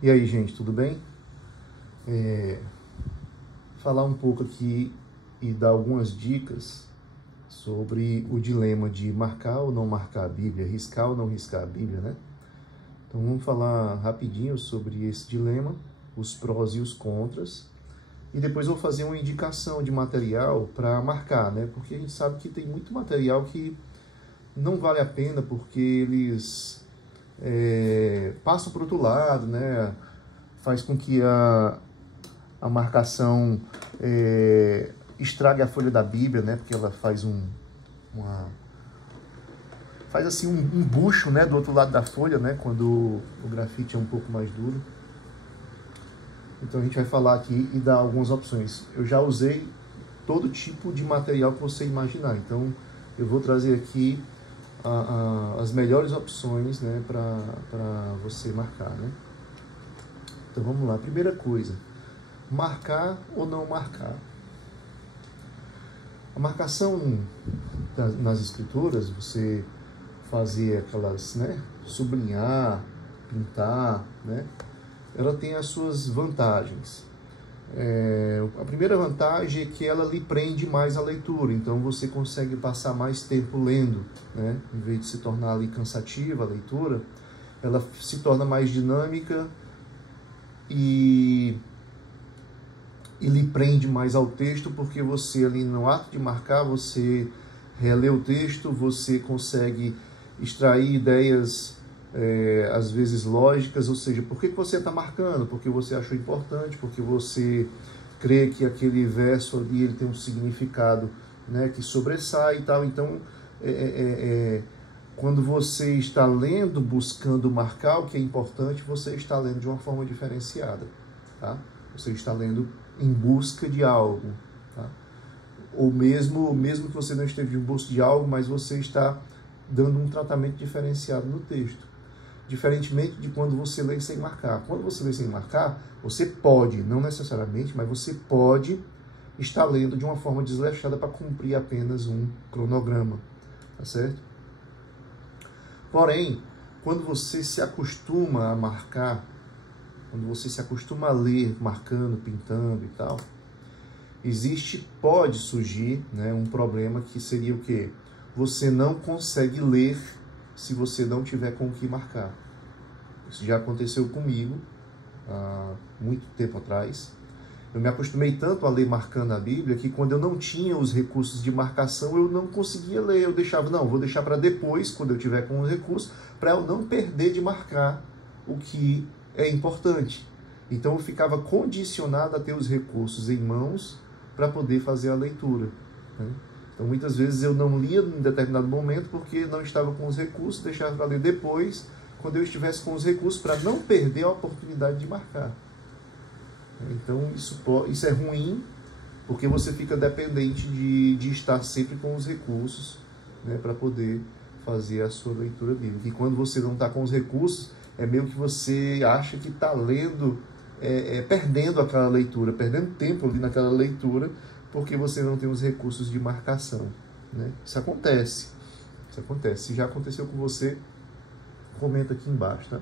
E aí, gente, tudo bem? Falar um pouco aqui e dar algumas dicas sobre o dilema de marcar ou não marcar a Bíblia, riscar ou não riscar a Bíblia, né? Então vamos falar rapidinho sobre esse dilema, os prós e os contras, e depois eu vou fazer uma indicação de material para marcar, né? Porque a gente sabe que tem muito material que não vale a pena porque eles passam para o outro lado, né? Faz com que a marcação estrague a folha da Bíblia, né? Porque ela faz faz assim um bucho, né? Do outro lado da folha, né? Quando o grafite é um pouco mais duro. Então a gente vai falar aqui e dar algumas opções. Eu já usei todo tipo de material que você imaginar. Então eu vou trazer aqui as melhores opções, né? Para você marcar, né? Então vamos lá. Primeira coisa, marcar ou não marcar. A marcação nas escrituras, você fazer aquelas, né, sublinhar, pintar, né, ela tem as suas vantagens. A primeira vantagem é que ela lhe prende mais a leitura, então você consegue passar mais tempo lendo, né, em vez de se tornar ali cansativa a leitura, ela se torna mais dinâmica e lhe prende mais ao texto, porque você ali no ato de marcar, você relê o texto, você consegue extrair ideias, às vezes lógicas, ou seja, por que você está marcando? Porque você achou importante, porque você crê que aquele verso ali ele tem um significado, né, que sobressai e tal. Então, quando você está lendo, buscando marcar o que é importante, você está lendo de uma forma diferenciada, tá? Você está lendo em busca de algo, tá? Ou mesmo que você não esteja em busca de algo, mas você está dando um tratamento diferenciado no texto. Diferentemente de quando você lê sem marcar. Quando você lê sem marcar, você pode, não necessariamente, mas você pode estar lendo de uma forma desleixada para cumprir apenas um cronograma, tá certo? Porém, quando você se acostuma a marcar, quando você se acostuma a ler, marcando, pintando e tal, pode surgir, né, um problema que seria o quê? Você não consegue ler se você não tiver com o que marcar. Isso já aconteceu comigo há muito tempo atrás. Eu me acostumei tanto a ler marcando a Bíblia que quando eu não tinha os recursos de marcação, eu não conseguia ler. Eu deixava, não, vou deixar para depois, quando eu tiver com os recursos, para eu não perder de marcar o que é importante. Então eu ficava condicionado a ter os recursos em mãos para poder fazer a leitura, né? Então muitas vezes eu não lia em determinado momento porque não estava com os recursos, deixava para ler depois, quando eu estivesse com os recursos, para não perder a oportunidade de marcar. Então isso é ruim, porque você fica dependente de estar sempre com os recursos, né, para poder fazer a sua leitura bíblica. E quando você não está com os recursos, é meio que você acha que está lendo, perdendo aquela leitura, perdendo tempo ali naquela leitura, porque você não tem os recursos de marcação, né? Isso acontece. Se já aconteceu com você, comenta aqui embaixo, tá?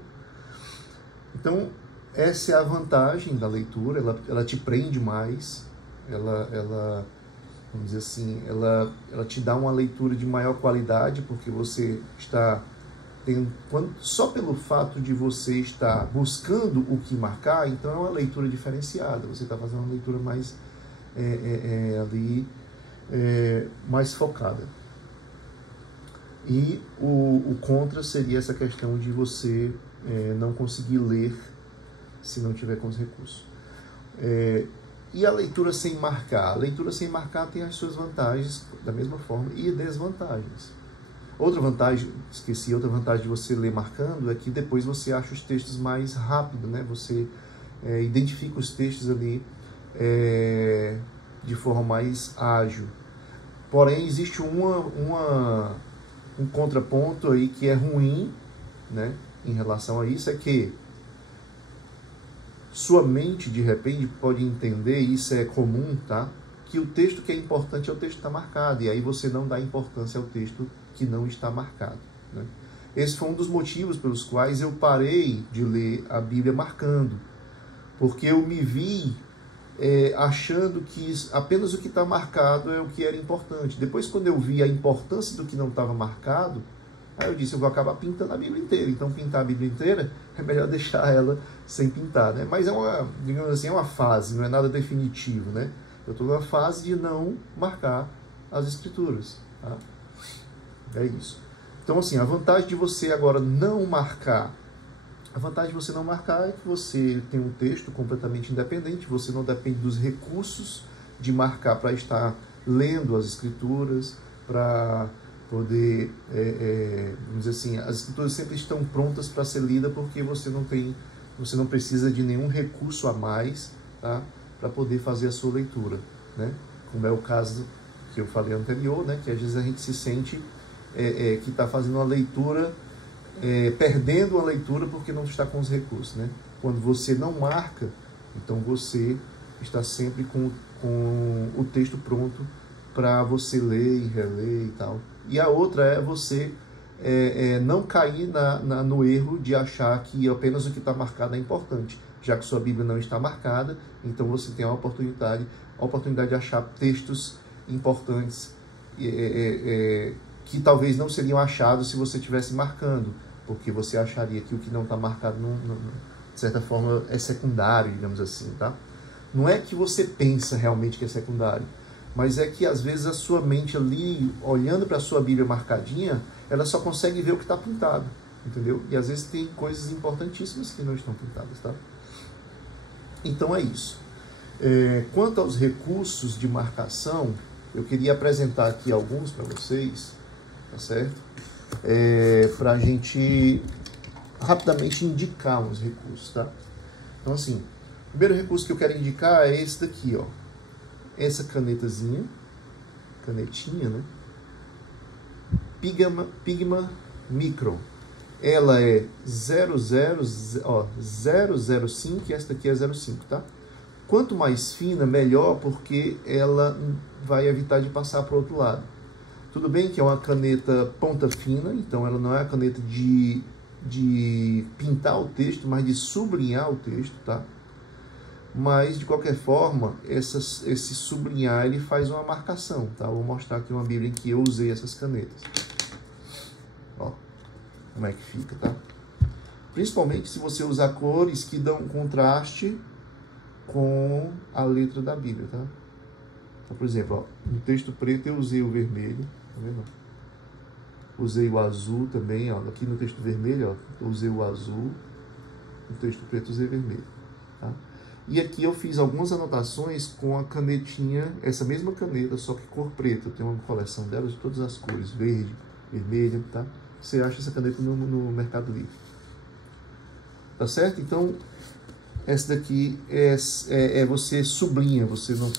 Então, essa é a vantagem da leitura, ela te prende mais, vamos dizer assim, ela te dá uma leitura de maior qualidade, porque você está só pelo fato de você estar buscando o que marcar, então é uma leitura diferenciada, você está fazendo uma leitura mais mais focada. E o contra seria essa questão de você não conseguir ler se não tiver com os recursos. E a leitura sem marcar? A leitura sem marcar tem as suas vantagens da mesma forma e desvantagens. Outra vantagem de você ler marcando é que depois você acha os textos mais rápido, né? Você identifica os textos ali de forma mais ágil. Porém, existe um contraponto aí que é ruim, né, em relação a isso, é que sua mente, de repente, pode entender, e isso é comum, tá? Que o texto que é importante é o texto que está marcado, e aí você não dá importância ao texto que não está marcado, né? esse foi um dos motivos pelos quais eu parei de ler a Bíblia marcando, porque eu me vi achando que apenas o que está marcado é o que era importante. Depois, quando eu vi a importância do que não estava marcado, aí eu disse, eu vou acabar pintando a Bíblia inteira. Então, pintar a Bíblia inteira é melhor deixar ela sem pintar, né? Mas é uma, digamos assim, é uma fase, não é nada definitivo, né? Eu estou na fase de não marcar as Escrituras, tá? É isso. Então, assim, a vantagem de você agora não marcar, a vantagem de você não marcar é que você tem um texto completamente independente, você não depende dos recursos de marcar para estar lendo as Escrituras, para poder, vamos dizer assim, as Escrituras sempre estão prontas para ser lidas porque você não precisa de nenhum recurso a mais, tá, para poder fazer a sua leitura, né? Como é o caso que eu falei anterior, né? Que às vezes a gente se sente que está fazendo uma leitura, perdendo a leitura porque não está com os recursos, né? Quando você não marca, então você está sempre com o texto pronto para você ler e reler e tal. E a outra é você não cair no erro de achar que apenas o que está marcado é importante. Já que sua Bíblia não está marcada, então você tem a oportunidade de achar textos importantes que talvez não seriam achados se você estivesse marcando, porque você acharia que o que não está marcado, de certa forma, é secundário, digamos assim, tá? Não é que você pensa realmente que é secundário, mas é que às vezes a sua mente ali, olhando para a sua Bíblia marcadinha, ela só consegue ver o que está pintado, entendeu? E às vezes tem coisas importantíssimas que não estão pintadas, tá? Então é isso. Quanto aos recursos de marcação, eu queria apresentar aqui alguns para vocês, tá certo? Para a gente rapidamente indicar uns recursos, tá? Então, assim, o primeiro recurso que eu quero indicar é esse daqui, ó. Essa canetinha, né? Pigma Micro. Ela é 005 e essa daqui é 0,5, tá? Quanto mais fina, melhor, porque ela vai evitar de passar para o outro lado. Tudo bem que é uma caneta ponta fina, então ela não é a caneta de pintar o texto, mas de sublinhar o texto, tá? Mas, de qualquer forma, esse sublinhar, ele faz uma marcação, tá? Eu vou mostrar aqui uma Bíblia em que eu usei essas canetas. Ó, como é que fica, tá? Principalmente se você usar cores que dão contraste com a letra da Bíblia, tá? Então, por exemplo, ó, no texto preto eu usei o vermelho, tá vendo? Usei o azul também, ó. Aqui no texto vermelho, ó, eu usei o azul. No texto preto eu usei vermelho, tá? E aqui eu fiz algumas anotações com a canetinha, essa mesma caneta, só que cor preta. Eu tenho uma coleção delas de todas as cores, verde, vermelho, tá? Você acha essa caneta no Mercado Livre. Tá certo? Então, essa daqui você sublinha, você não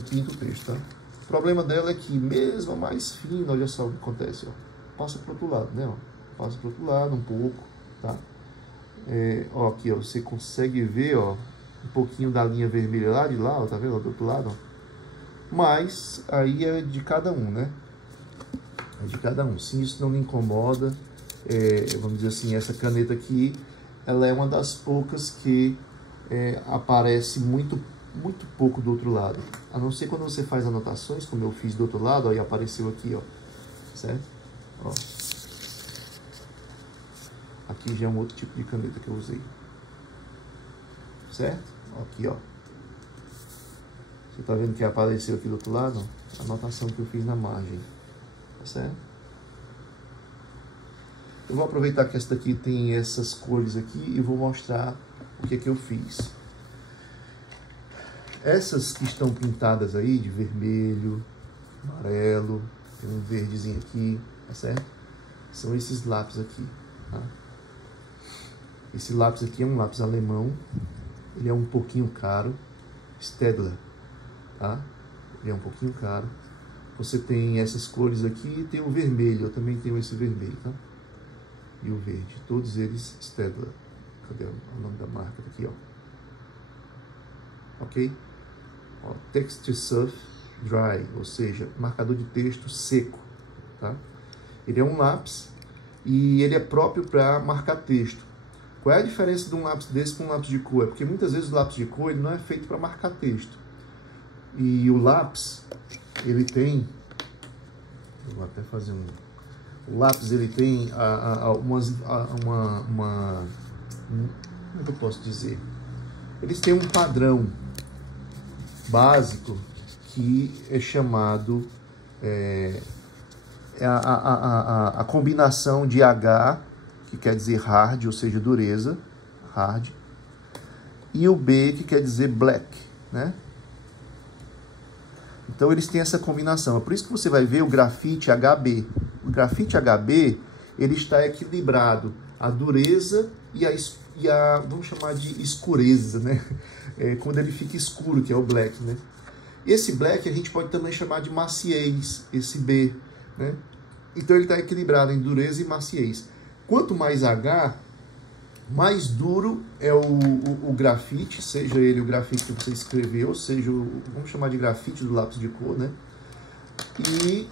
pinta o texto, tá? O problema dela é que mesmo a mais fina, olha só o que acontece, ó. Passa pro outro lado, né? Ó. Passa pro outro lado um pouco, tá? Ó, aqui, ó, você consegue ver, ó, um pouquinho da linha vermelha lá de lá, ó, tá vendo? Do outro lado, ó. Mas aí é de cada um, né? É de cada um. Se isso não me incomoda, vamos dizer assim, essa caneta aqui, ela é uma das poucas que aparece muito pouco do outro lado. A não ser quando você faz anotações, como eu fiz do outro lado, ó, e apareceu aqui, ó. Certo? Ó. Aqui já é um outro tipo de caneta que eu usei. Certo? Aqui, ó. Você tá vendo que apareceu aqui do outro lado? A anotação que eu fiz na margem. Tá certo? Eu vou aproveitar que essa daqui tem essas cores aqui e vou mostrar o que é que eu fiz. Essas que estão pintadas aí de vermelho, amarelo, tem um verdezinho aqui, tá certo? São esses lápis aqui, tá? Esse lápis aqui é um lápis alemão, ele é um pouquinho caro, Staedtler, tá? Ele é um pouquinho caro. Você tem essas cores aqui e tem o vermelho, eu também tenho esse vermelho, tá? E o verde, todos eles Staedtler. Cadê o nome da marca aqui, ó? Ok? Ó, Text Surf Dry, ou seja, marcador de texto seco, tá? Ele é um lápis e ele é próprio para marcar texto. Qual é a diferença de um lápis desse com um lápis de cor? É porque muitas vezes o lápis de cor ele não é feito para marcar texto. E o lápis, ele tem... Eu vou até fazer um... O lápis, ele tem como é que eu posso dizer? Eles têm um padrão básico que é chamado a combinação de H, que quer dizer hard, ou seja, dureza, hard, e o B, que quer dizer black, né? Então, eles têm essa combinação. É por isso que você vai ver o grafite HB. O grafite HB, ele está equilibrado. A dureza e a vamos chamar de escureza, né? Quando ele fica escuro, que é o black, né? Esse black a gente pode também chamar de maciez, esse B, né? Então, ele está equilibrado em dureza e maciez. Quanto mais H, mais duro é o grafite, seja ele o grafite que você escreveu, seja vamos chamar de grafite do lápis de cor, né? E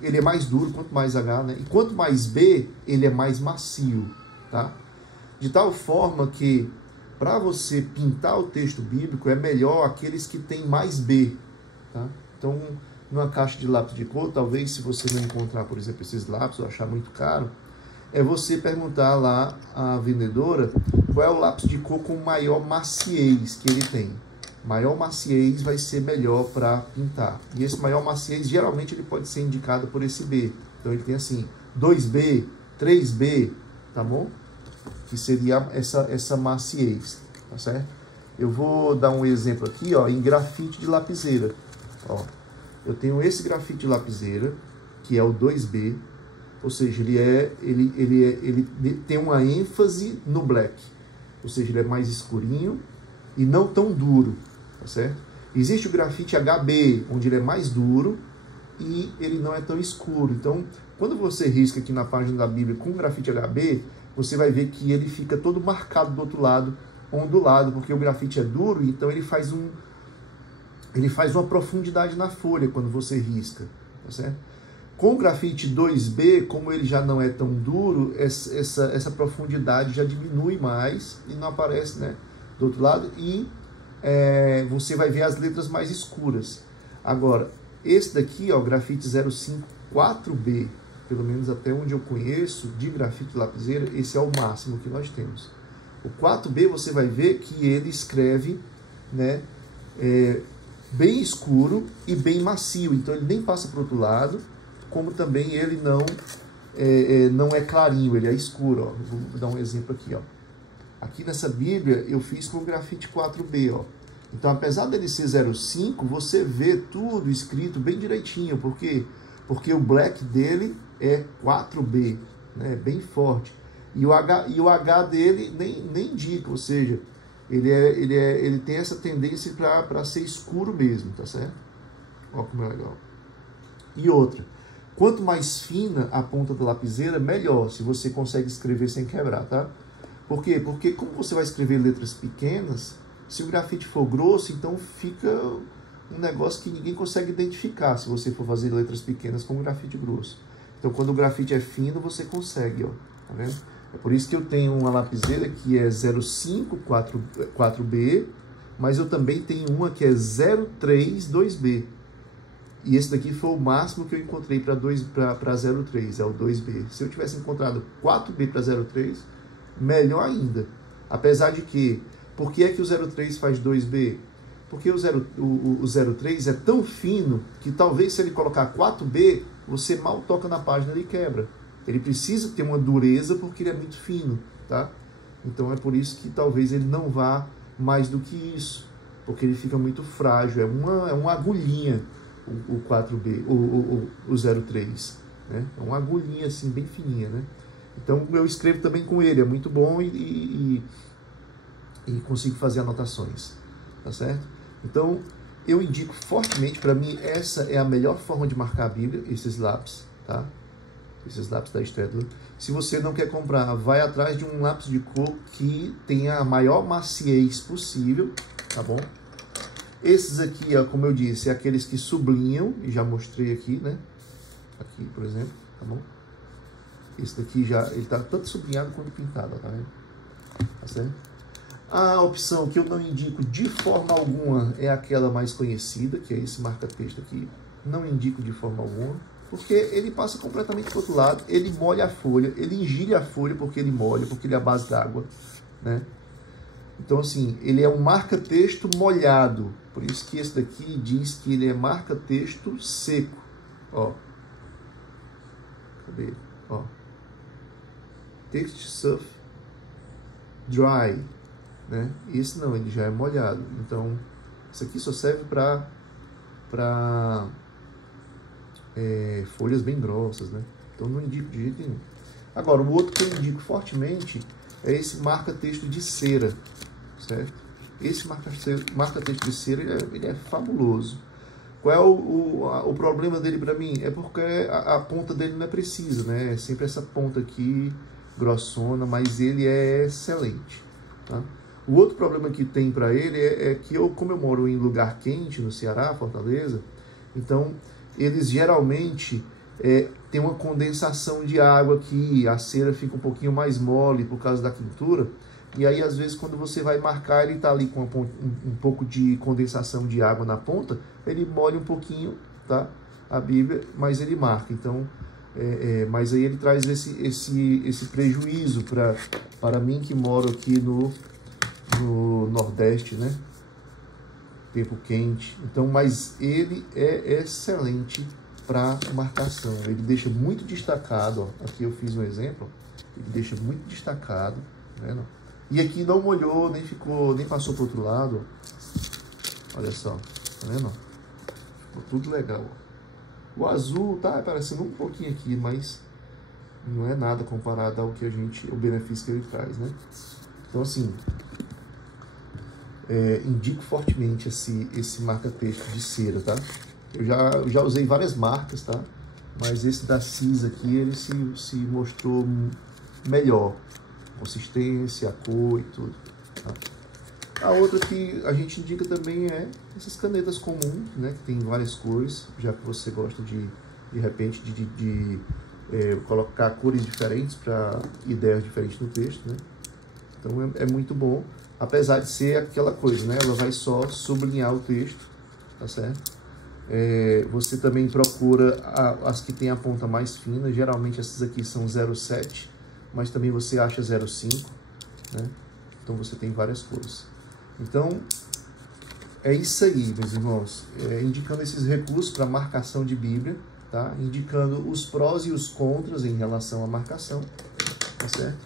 ele é mais duro, quanto mais H, né? E quanto mais B, ele é mais macio, tá? De tal forma que, para você pintar o texto bíblico, é melhor aqueles que têm mais B, tá? Então, numa caixa de lápis de cor, talvez, se você não encontrar, por exemplo, esses lápis, ou achar muito caro, é você perguntar lá à vendedora qual é o lápis de cor com maior maciez que ele tem. Maior maciez vai ser melhor para pintar. E esse maior maciez, geralmente, ele pode ser indicado por esse B. Então, ele tem assim, 2B, 3B, tá bom? Que seria essa maciez, tá certo? Eu vou dar um exemplo aqui, ó, em grafite de lapiseira. Ó, eu tenho esse grafite de lapiseira, que é o 2B, ou seja, ele tem uma ênfase no black, ou seja, ele é mais escurinho e não tão duro, tá certo? Existe o grafite HB, onde ele é mais duro e ele não é tão escuro. Então, quando você risca aqui na página da Bíblia com grafite HB, você vai ver que ele fica todo marcado do outro lado, ondulado, porque o grafite é duro, então ele faz uma profundidade na folha quando você risca, tá certo? Com o grafite 2B, como ele já não é tão duro, essa profundidade já diminui mais e não aparece, né, do outro lado, e você vai ver as letras mais escuras. Agora, esse daqui, ó, grafite 054B, pelo menos até onde eu conheço, de grafite lapiseira, esse é o máximo que nós temos. O 4B você vai ver que ele escreve, né, bem escuro e bem macio, então ele nem passa para o outro lado, como também ele não é clarinho, ele é escuro. Ó. Vou dar um exemplo aqui. Ó. Aqui nessa Bíblia eu fiz com o grafite 4B. Ó. Então, apesar dele ser 0,5, você vê tudo escrito bem direitinho. Por quê? Porque o black dele é 4B, né? Bem forte. E o H dele nem indica, ou seja, ele tem essa tendência para ser escuro mesmo, tá certo? Olha como é legal. E outra. Quanto mais fina a ponta da lapiseira, melhor, se você consegue escrever sem quebrar, tá? Por quê? Porque como você vai escrever letras pequenas, se o grafite for grosso, então fica um negócio que ninguém consegue identificar se você for fazer letras pequenas com grafite grosso. Então, quando o grafite é fino, você consegue, ó, tá vendo? É por isso que eu tenho uma lapiseira que é 0,5 4B, mas eu também tenho uma que é 0,3 2B. E esse daqui foi o máximo que eu encontrei para 0,3, é o 2B. Se eu tivesse encontrado 4B para 0,3, melhor ainda. Apesar de que, por que é que o 0,3 faz 2B? Porque o 0,3 é tão fino que talvez se ele colocar 4B, você mal toca na página e quebra. Ele precisa ter uma dureza porque ele é muito fino, tá? Então é por isso que talvez ele não vá mais do que isso, porque ele fica muito frágil, é uma agulhinha. O 4B, o 03, né? É uma agulhinha assim, bem fininha, né? Então eu escrevo também com ele, é muito bom e consigo fazer anotações, tá certo? Então eu indico fortemente, para mim essa é a melhor forma de marcar a Bíblia, esses lápis, tá? Esses lápis da Staedtler. Se você não quer comprar, vai atrás de um lápis de cor que tenha a maior maciez possível, tá bom? Esses aqui, ó, como eu disse, é aqueles que sublinham, e já mostrei aqui, né? Aqui, por exemplo, tá bom? Esse daqui já, ele está tanto sublinhado quanto pintado, tá vendo? Tá certo? A opção que eu não indico de forma alguma é aquela mais conhecida, que é esse marca-texto aqui. Não indico de forma alguma, porque ele passa completamente para o outro lado, ele molha a folha, ele engelha a folha porque ele molha, porque ele é a base d'água, né? Então, assim, ele é um marca-texto molhado, por isso que esse daqui diz que ele é marca-texto seco, ó. Cadê? Ó. Text surf dry, né? Esse não, ele já é molhado. Então, isso aqui só serve para folhas bem grossas, né? Então, não indico de jeito nenhum. Agora, o outro que eu indico fortemente é esse marca-texto de cera, certo? Esse marca-texto de cera, ele é fabuloso. Qual é o problema dele para mim? É porque a ponta dele não é precisa, né? É sempre essa ponta aqui, grossona, mas ele é excelente, tá? O outro problema que tem para ele é que como eu moro em lugar quente, no Ceará, Fortaleza, então eles geralmente tem uma condensação de água aqui, a cera fica um pouquinho mais mole por causa da quintura, e aí às vezes quando você vai marcar, ele está ali com um pouco de condensação de água na ponta, ele molha um pouquinho, tá? A Bíblia, mas ele marca. Então, mas aí ele traz esse prejuízo para mim que moro aqui no Nordeste, né? Tempo quente. Então, mas ele é excelente para marcação. Ele deixa muito destacado, ó. Aqui eu fiz um exemplo. Ele deixa muito destacado, né? E aqui não molhou, nem passou para o outro lado. Olha só, tá vendo? Ficou tudo legal. O azul tá aparecendo um pouquinho aqui, mas não é nada comparado ao o benefício que ele traz, né? Então, assim, indico fortemente esse marca-texto de cera, tá? Eu já usei várias marcas, tá? Mas esse da CIS aqui, ele se mostrou melhor. Consistência, a cor e tudo, tá? A outra que a gente indica também é essas canetas comuns, né? Que tem várias cores, já que você gosta de repente, de colocar cores diferentes para ideias diferentes no texto, né? Então é muito bom, apesar de ser aquela coisa, né? Ela vai só sublinhar o texto, tá certo? Você também procura as que tem a ponta mais fina, geralmente essas aqui são 0,7, mas também você acha 0,5, né? Então você tem várias cores. Então, é isso aí, meus irmãos. Indicando esses recursos para marcação de Bíblia, tá? Indicando os prós e os contras em relação à marcação, tá certo?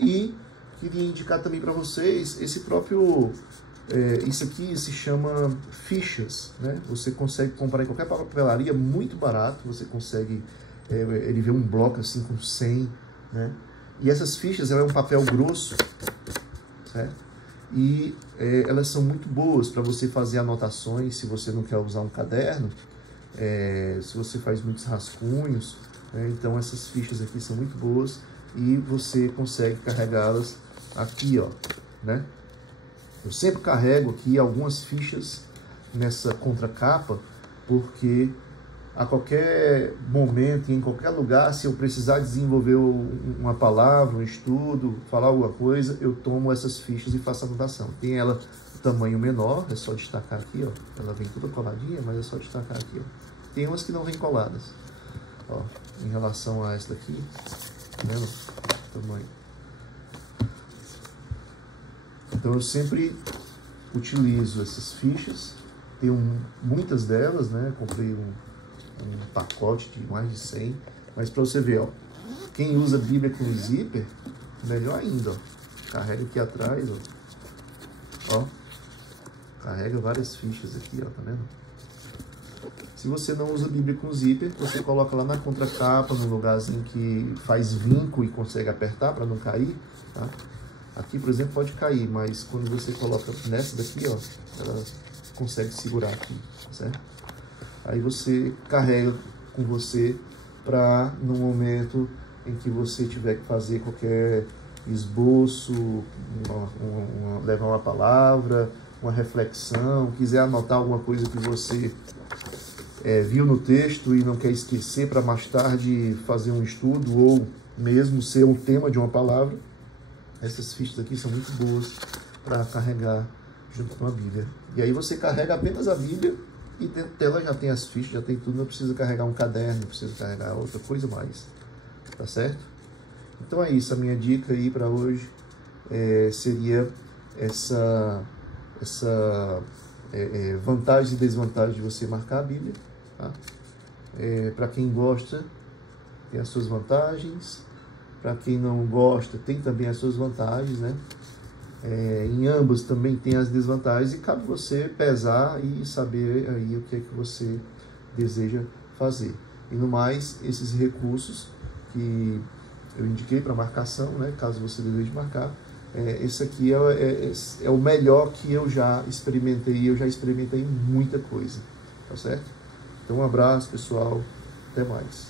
E queria indicar também para vocês esse próprio... isso aqui se chama fichas, né? Você consegue comprar em qualquer papelaria muito barato. Você consegue... ele vê um bloco assim com 100, né? E essas fichas, ela é um papel grosso, certo? E elas são muito boas para você fazer anotações, se você não quer usar um caderno, se você faz muitos rascunhos, né? Então essas fichas aqui são muito boas e você consegue carregá-las aqui, ó, né? Eu sempre carrego aqui algumas fichas nessa contracapa, porque a qualquer momento, em qualquer lugar, se eu precisar desenvolver uma palavra, um estudo, falar alguma coisa, eu tomo essas fichas e faço anotação. Tem ela tamanho menor, é só destacar aqui, ó. Ela vem toda coladinha, mas é só destacar aqui, ó. Tem umas que não vêm coladas, ó, em relação a essa daqui, tá vendo? Tamanho. Então eu sempre utilizo essas fichas, tenho muitas delas, né? Comprei um pacote de mais de 100, mas para você ver, ó, quem usa Bíblia com zíper, melhor ainda, ó, carrega aqui atrás, ó, carrega várias fichas aqui, ó, tá vendo? Se você não usa Bíblia com zíper, você coloca lá na contracapa, no lugarzinho que faz vinco e consegue apertar para não cair, tá? Aqui, por exemplo, pode cair, mas quando você coloca nessa daqui, ó, ela consegue segurar aqui, certo? Aí você carrega com você para, no momento em que você tiver que fazer qualquer esboço, levar uma palavra, uma reflexão, quiser anotar alguma coisa que você viu no texto e não quer esquecer para mais tarde fazer um estudo ou mesmo ser o tema de uma palavra, essas fichas aqui são muito boas para carregar junto com a Bíblia. E aí você carrega apenas a Bíblia e dentro dela já tem as fichas, já tem tudo, não precisa carregar um caderno, não precisa carregar outra coisa mais, tá certo? Então é isso, a minha dica aí para hoje seria essa vantagem e desvantagem de você marcar a Bíblia, tá? Para quem gosta, tem as suas vantagens, para quem não gosta, tem também as suas vantagens, né? Em ambos também tem as desvantagens e cabe você pesar e saber aí o que é que você deseja fazer. E no mais, esses recursos que eu indiquei para marcação, né? Caso você deseje marcar, esse aqui é o melhor que eu já experimentei muita coisa, tá certo? Então um abraço, pessoal, até mais.